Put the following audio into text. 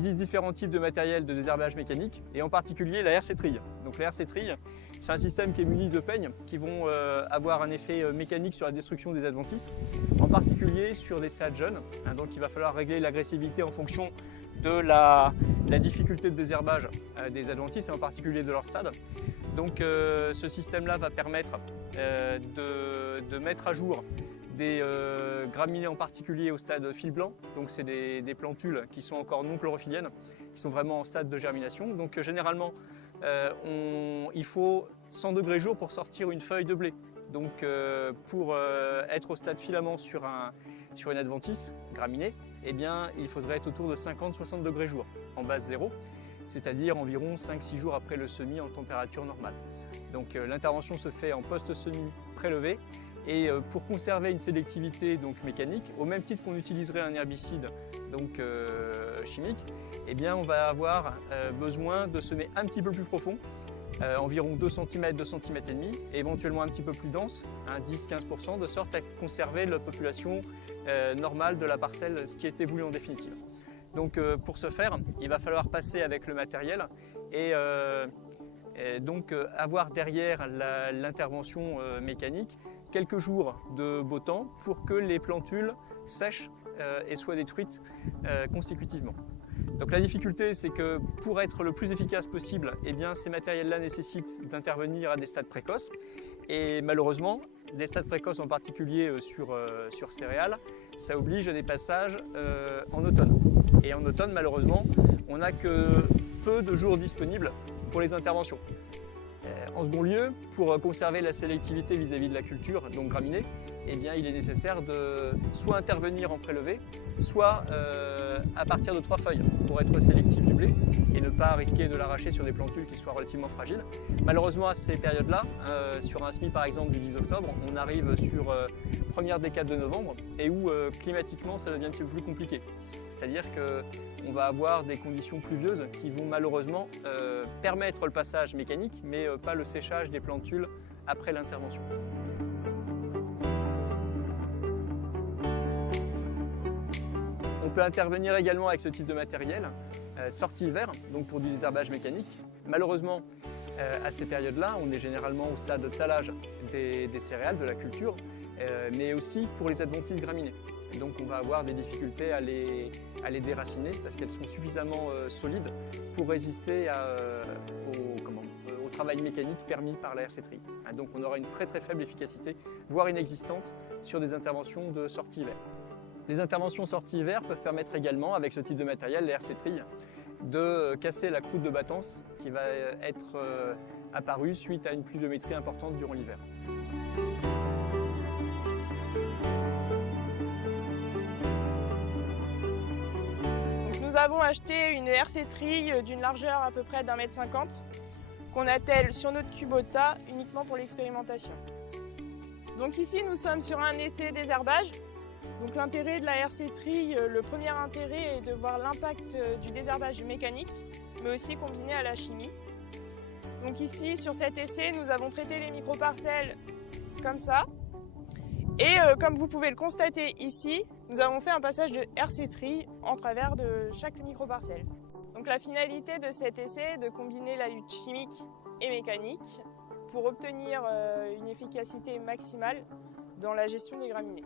existe différents types de matériel de désherbage mécanique et en particulier la RC trille. Donc la RC trille, c'est un système qui est muni de peignes qui vont avoir un effet mécanique sur la destruction des adventices, en particulier sur des stades jeunes. Donc il va falloir régler l'agressivité en fonction de la difficulté de désherbage des adventices et en particulier de leur stade. Donc ce système-là va permettre de mettre à jour des graminées en particulier au stade fil blanc. Donc c'est des plantules qui sont encore non chlorophylliennes, qui sont vraiment en stade de germination. Donc généralement il faut 100 degrés jour pour sortir une feuille de blé. Donc pour être au stade filament sur une adventice graminée, eh bien, il faudrait être autour de 50-60 degrés jour en base 0, c'est-à-dire environ 5-6 jours après le semis en température normale. Donc l'intervention se fait en post-semis prélevé et pour conserver une sélectivité donc, mécanique, au même titre qu'on utiliserait un herbicide donc, chimique, eh bien, on va avoir besoin de semer un petit peu plus profond, environ 2 cm, 2 cm et demi, et éventuellement un petit peu plus dense, 10-15%, de sorte à conserver la population normale de la parcelle, ce qui était voulu en définitive. Donc pour ce faire, il va falloir passer avec le matériel et donc avoir derrière l'intervention mécanique quelques jours de beau temps pour que les plantules sèchent et soient détruites consécutivement. Donc la difficulté, c'est que pour être le plus efficace possible, eh bien, ces matériels-là nécessitent d'intervenir à des stades précoces. Et malheureusement, des stades précoces en particulier sur céréales, ça oblige à des passages en automne. Et en automne, malheureusement, on n'a que peu de jours disponibles pour les interventions. En second lieu, pour conserver la sélectivité vis-à-vis de la culture, donc graminée, eh bien, il est nécessaire de soit intervenir en prélevé, soit à partir de 3 feuilles pour être sélectif du blé et ne pas risquer de l'arracher sur des plantules qui soient relativement fragiles. Malheureusement, à ces périodes-là, sur un semis par exemple du 10 octobre, on arrive sur première décade de novembre et où climatiquement ça devient un petit peu plus compliqué. C'est-à-dire qu'on va avoir des conditions pluvieuses qui vont malheureusement permettre le passage mécanique, mais pas le séchage des plantules après l'intervention. On peut intervenir également avec ce type de matériel, sortie hiver, donc pour du désherbage mécanique. Malheureusement, à ces périodes-là, on est généralement au stade de talage des céréales, de la culture, mais aussi pour les adventices graminées. Et donc on va avoir des difficultés à les déraciner parce qu'elles sont suffisamment solides pour résister au travail mécanique permis par la RC trille. Donc on aura une très faible efficacité, voire inexistante, sur des interventions de sortie hiver. Les interventions sortie hiver peuvent permettre également, avec ce type de matériel, les RC trilles, de casser la croûte de battance qui va être apparue suite à une pluviométrie importante durant l'hiver. Nous avons acheté une RC trille d'une largeur à peu près d'1,50 m qu'on attelle sur notre Kubota uniquement pour l'expérimentation. Donc ici nous sommes sur un essai désherbage. Donc l'intérêt de la RC trille, le premier intérêt est de voir l'impact du désherbage mécanique, mais aussi combiné à la chimie. Donc ici, sur cet essai, nous avons traité les microparcelles comme ça. Et comme vous pouvez le constater ici, nous avons fait un passage de RC trille en travers de chaque microparcelle. Donc la finalité de cet essai est de combiner la lutte chimique et mécanique pour obtenir une efficacité maximale dans la gestion des graminées.